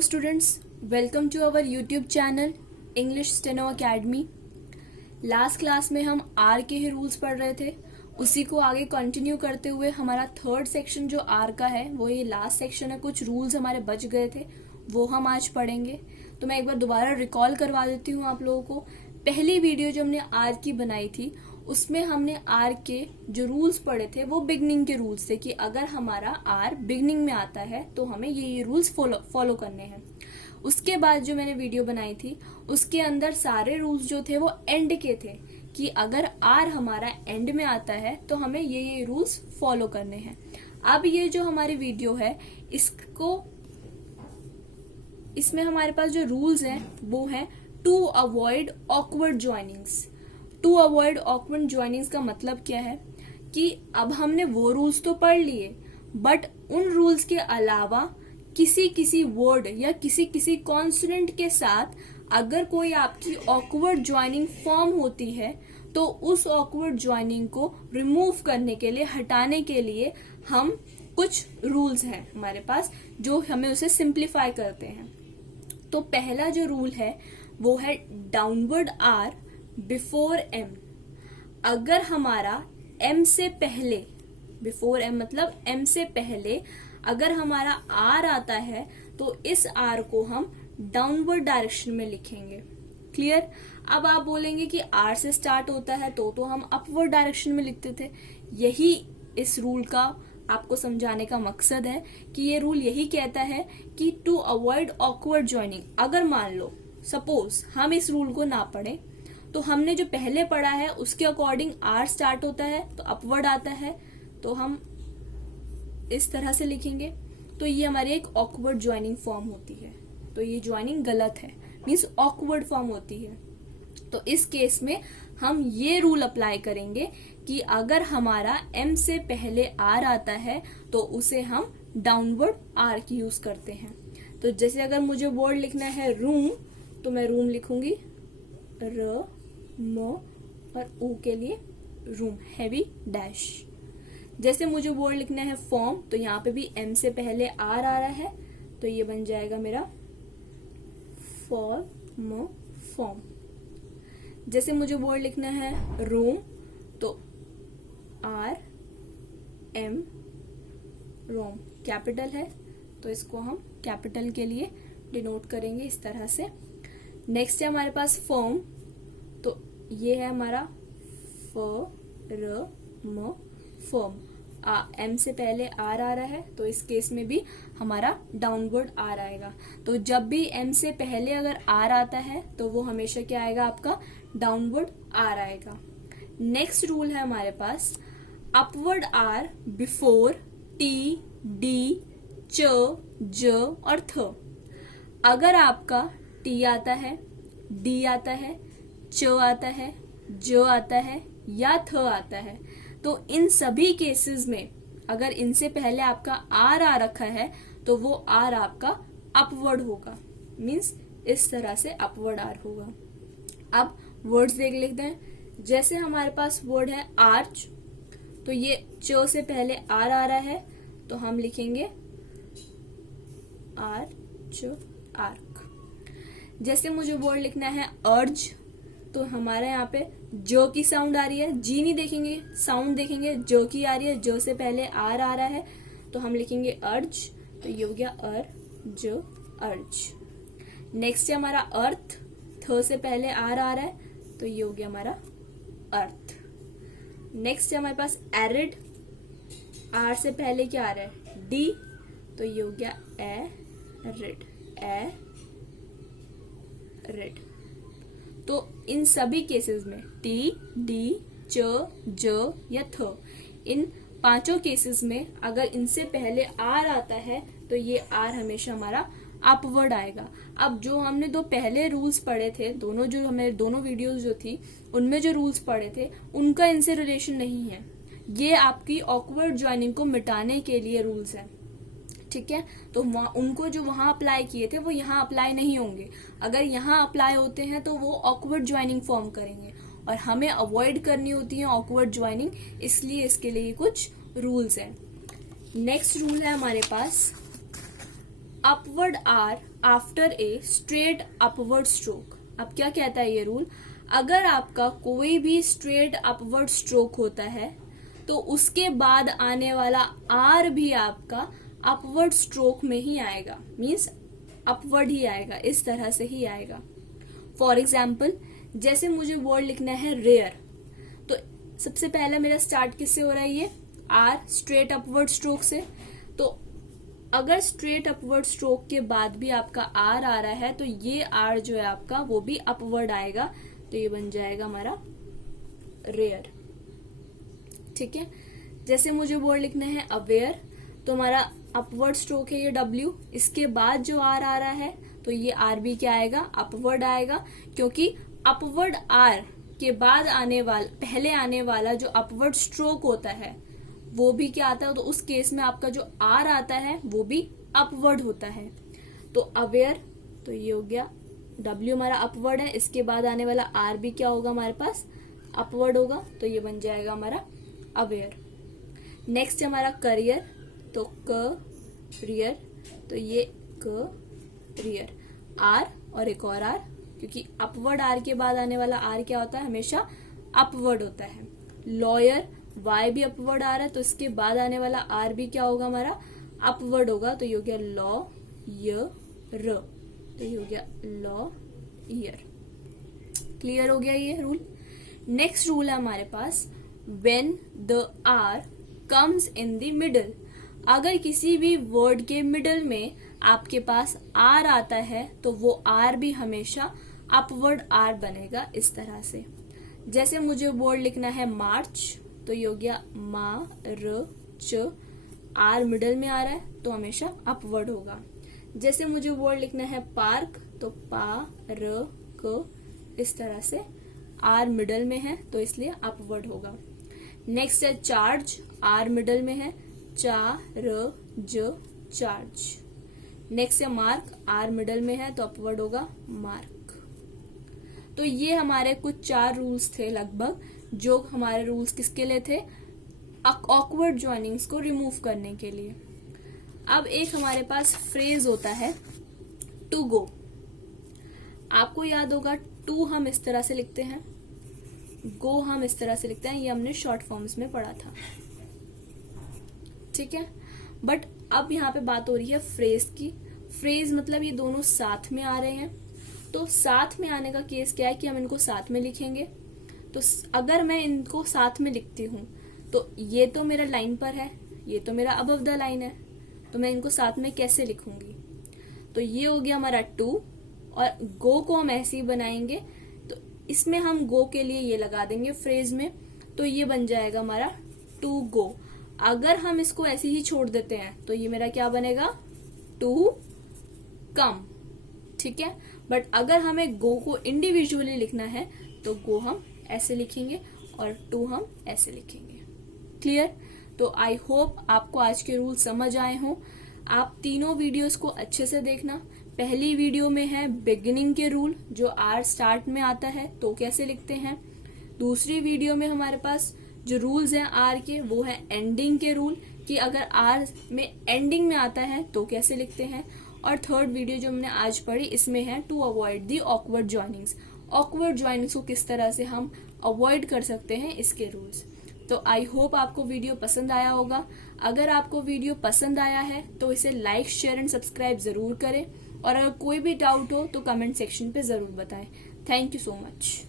Hello students, welcome to our YouTube channel English steno academy. Last class में हम are के ही rules पढ़ रहे थे, उसी को आगे कंटिन्यू करते हुए हमारा थर्ड सेक्शन जो आर का है वो ये लास्ट सेक्शन है। कुछ रूल्स हमारे बच गए थे वो हम आज पढ़ेंगे। तो मैं एक बार दोबारा रिकॉल करवा देती हूँ आप लोगों को। पहली वीडियो जो हमने आर की बनाई थी उसमें हमने आर के जो रूल्स पढ़े थे वो बिगनिंग के रूल्स थे कि अगर हमारा आर बिगनिंग में आता है तो हमें ये रूल्स फॉलो करने हैं। उसके बाद जो मैंने वीडियो बनाई थी उसके अंदर सारे रूल्स जो थे वो एंड के थे कि अगर आर हमारा एंड में आता है तो हमें ये रूल्स फॉलो करने हैं। अब ये जो हमारी वीडियो है इसमें हमारे पास जो रूल्स हैं वो है to avoid awkward joinings. To avoid awkward joinings का मतलब क्या है कि अब हमने वो रूल्स तो पढ़ लिए बट उन रूल्स के अलावा किसी वर्ड या किसी कॉन्सोनेंट के साथ अगर कोई आपकी ऑकवर्ड ज्वाइनिंग फॉर्म होती है तो उस ऑकवर्ड ज्वाइनिंग को रिमूव करने के लिए, हटाने के लिए हम कुछ रूल्स हैं हमारे पास जो हमें उसे सिंप्लीफाई करते हैं। तो पहला जो रूल है वो है डाउनवर्ड आर बिफोर एम। अगर हमारा एम से पहले, बिफोर एम मतलब एम से पहले अगर हमारा आर आता है तो इस आर को हम डाउनवर्ड डायरेक्शन में लिखेंगे। क्लियर। अब आप बोलेंगे कि आर से स्टार्ट होता है तो हम अपवर्ड डायरेक्शन में लिखते थे। यही इस रूल का आपको समझाने का मकसद है कि ये रूल यही कहता है कि टू अवॉइड ऑकवर्ड ज्वाइनिंग। अगर मान लो सपोज हम इस रूल को ना पढ़े तो हमने जो पहले पढ़ा है उसके अकॉर्डिंग आर स्टार्ट होता है तो अपवर्ड आता है तो हम इस तरह से लिखेंगे तो ये हमारी एक ऑकवर्ड ज्वाइनिंग फॉर्म होती है। तो ये ज्वाइनिंग गलत है, मीन्स ऑकवर्ड फॉर्म होती है। तो इस केस में हम ये रूल अप्लाई करेंगे कि अगर हमारा एम से पहले आर आता है तो उसे हम डाउनवर्ड आर की यूज करते हैं। तो जैसे अगर मुझे वर्ड लिखना है रूम तो मैं रूम लिखूंगी र म और ऊ के लिए रूम, हैवी डैश। जैसे मुझे वर्ड लिखना है फॉर्म तो यहाँ पे भी एम से पहले आर आ रहा है तो ये बन जाएगा मेरा फॉर्म। जैसे मुझे वर्ड लिखना है रूम तो आर एम रोम, कैपिटल है तो इसको हम कैपिटल के लिए डिनोट करेंगे इस तरह से। नेक्स्ट है हमारे पास फर्म, तो ये है हमारा फर्म। एम से पहले आर आ रहा है तो इस केस में भी हमारा डाउनवर्ड आर आएगा। तो जब भी एम से पहले अगर आर आता है तो वो हमेशा क्या आएगा, आपका डाउनवर्ड आर आएगा। नेक्स्ट रूल है हमारे पास upward R before T, D, च, ज और थ। अगर आपका टी आता है, डी आता है, च आता है, ज आता है या थ आता है तो इन सभी केसेस में अगर इनसे पहले आपका आर आ रखा है तो वो आर आपका अपवर्ड होगा, मीन्स इस तरह से अपवर्ड आर होगा। अब वर्ड्स देख लेते हैं। जैसे हमारे पास वर्ड है आर्च, तो ये च से पहले आर आ रहा है तो हम लिखेंगे आर्च, आर्क। जैसे मुझे वर्ड लिखना है अर्ज तो हमारे यहाँ पे जो की साउंड आ रही है, जी नहीं देखेंगे, साउंड देखेंगे, जो की आ रही है, जो से पहले आर आ रहा है तो हम लिखेंगे अर्ज, तो ये हो गया जो, अर्ज। नेक्स्ट है हमारा अर्थ, थ से पहले आर आ रहा है तो ये हो गया हमारा अर्थ। नेक्स्ट है हमारे पास एरिड, आर से पहले क्या आ रहा है, डी, तो ये हो गया एरिड, एरिड। तो इन सभी केसेस में टी, डी, च, ज या थ, इन पांचों केसेस में अगर इनसे पहले आर आता है तो ये आर हमेशा हमारा अपवर्ड आएगा। अब जो हमने दो पहले रूल्स पढ़े थे, दोनों वीडियोस जो थी उनमें जो रूल्स पढ़े थे उनका इनसे रिलेशन नहीं है। ये आपकी ऑकवर्ड ज्वाइनिंग को मिटाने के लिए रूल्स हैं, ठीक है। तो उनको जो वहां अप्लाई किए थे वो यहाँ अप्लाई नहीं होंगे। अगर यहाँ अप्लाई होते हैं तो वो ऑकवर्ड ज्वाइनिंग फॉर्म करेंगे और हमें अवॉइड करनी होती है ऑकवर्ड ज्वाइनिंग, इसलिए इसके लिए कुछ रूल्स हैं। नेक्स्ट रूल है हमारे पास upward R after a straight upward stroke. अब क्या कहता है ये रूल, अगर आपका कोई भी स्ट्रेट अपवर्ड स्ट्रोक होता है तो उसके बाद आने वाला आर भी आपका अपवर्ड स्ट्रोक में ही आएगा, मीन्स अपवर्ड ही आएगा, इस तरह से ही आएगा। फॉर एग्जाम्पल, जैसे मुझे वर्ड लिखना है रेयर, तो सबसे पहला मेरा स्टार्ट किससे हो रहा है, ये आर स्ट्रेट अपवर्ड स्ट्रोक से। तो अगर स्ट्रेट अपवर्ड स्ट्रोक के बाद भी आपका आर आ रहा है तो ये आर जो है आपका वो भी अपवर्ड आएगा, तो ये बन जाएगा हमारा रेयर। ठीक है, जैसे मुझे वर्ड लिखना है अवेयर, तो हमारा अपवर्ड स्ट्रोक है ये डब्ल्यू, इसके बाद जो आर आ रहा है तो ये आर भी क्या आएगा, अपवर्ड आएगा, क्योंकि अपवर्ड आर के बाद आने वाला, पहले आने वाला जो अपवर्ड स्ट्रोक होता है वो भी क्या आता है, तो उस केस में आपका जो आर आता है वो भी अपवर्ड होता है। तो अवेयर, तो ये हो गया डब्ल्यू हमारा अपवर्ड है, इसके बाद आने वाला आर भी क्या होगा हमारे पास, अपवर्ड होगा, तो ये बन जाएगा हमारा अवेयर। नेक्स्ट हमारा करियर, तो करियर, तो ये करियर, आर और एक और आर, क्योंकि अपवर्ड आर के बाद आने वाला आर क्या होता है, हमेशा अपवर्ड होता है। लॉयर, वाई भी अपवर्ड आ रहा है तो इसके बाद आने वाला आर भी क्या होगा हमारा, अपवर्ड होगा, तो ये हो गया लॉ यर, तो ये हो गया लॉ ईयर। क्लियर हो गया ये रूल। नेक्स्ट रूल है हमारे पास, when the R comes in the middle. अगर किसी भी वर्ड के मिडल में आपके पास आर आता है तो वो आर भी हमेशा अपवर्ड आर बनेगा, इस तरह से। जैसे मुझे वर्ड लिखना है मार्च, तो ये हो गया मार्च, आर मिडल में आ रहा है तो हमेशा अपवर्ड होगा। जैसे मुझे वर्ड लिखना है पार्क, तो पार्क, इस तरह से आर मिडल में है तो इसलिए अपवर्ड होगा। नेक्स्ट है चार्ज, आर मिडल में है, चार्ज, चार्ज। नेक्स्ट है मार्क, आर मिडल में है तो अपवर्ड होगा मार्क। तो ये हमारे कुछ 4 रूल्स थे लगभग, जो हमारे रूल्स किसके लिए थे, ऑकवर्ड ज्वाइनिंग्स को रिमूव करने के लिए। अब एक हमारे पास फ्रेज होता है टू गो। आपको याद होगा टू हम इस तरह से लिखते हैं, गो हम इस तरह से लिखते हैं, ये हमने शॉर्ट फॉर्म्स में पढ़ा था। ठीक है, बट अब यहाँ पे बात हो रही है फ्रेज की। फ्रेज मतलब ये दोनों साथ में आ रहे हैं, तो साथ में आने का केस क्या है कि हम इनको साथ में लिखेंगे। तो अगर मैं इनको साथ में लिखती हूँ तो ये तो मेरा लाइन पर है, ये तो मेरा अबव द लाइन है, तो मैं इनको साथ में कैसे लिखूंगी। तो ये हो गया हमारा टू, और गो को हम ऐसे ही बनाएंगे, तो इसमें हम गो के लिए ये लगा देंगे फ्रेज में, तो ये बन जाएगा हमारा टू गो। अगर हम इसको ऐसे ही छोड़ देते हैं तो ये मेरा क्या बनेगा, टू कम। ठीक है, बट अगर हमें गो को इंडिविजुअली लिखना है तो गो हम ऐसे लिखेंगे और टू हम ऐसे लिखेंगे। क्लियर। तो आई होप आपको आज के रूल समझ आए हों। आप तीनों वीडियोस को अच्छे से देखना। पहली वीडियो में है बिगिनिंग के रूल, जो आर स्टार्ट में आता है तो कैसे लिखते हैं। दूसरी वीडियो में हमारे पास जो रूल्स हैं आर के, वो है एंडिंग के रूल, कि अगर आर में एंडिंग में आता है तो कैसे लिखते हैं। और थर्ड वीडियो जो हमने आज पढ़ी, इसमें है to avoid the awkward joinings. Awkward joinings को किस तरह से हम अवॉइड कर सकते हैं, इसके रूल्स। तो आई होप आपको वीडियो पसंद आया होगा। अगर आपको वीडियो पसंद आया है तो इसे लाइक, शेयर एंड सब्सक्राइब जरूर करें, और अगर कोई भी डाउट हो तो कमेंट सेक्शन पे जरूर बताएं। Thank you so much.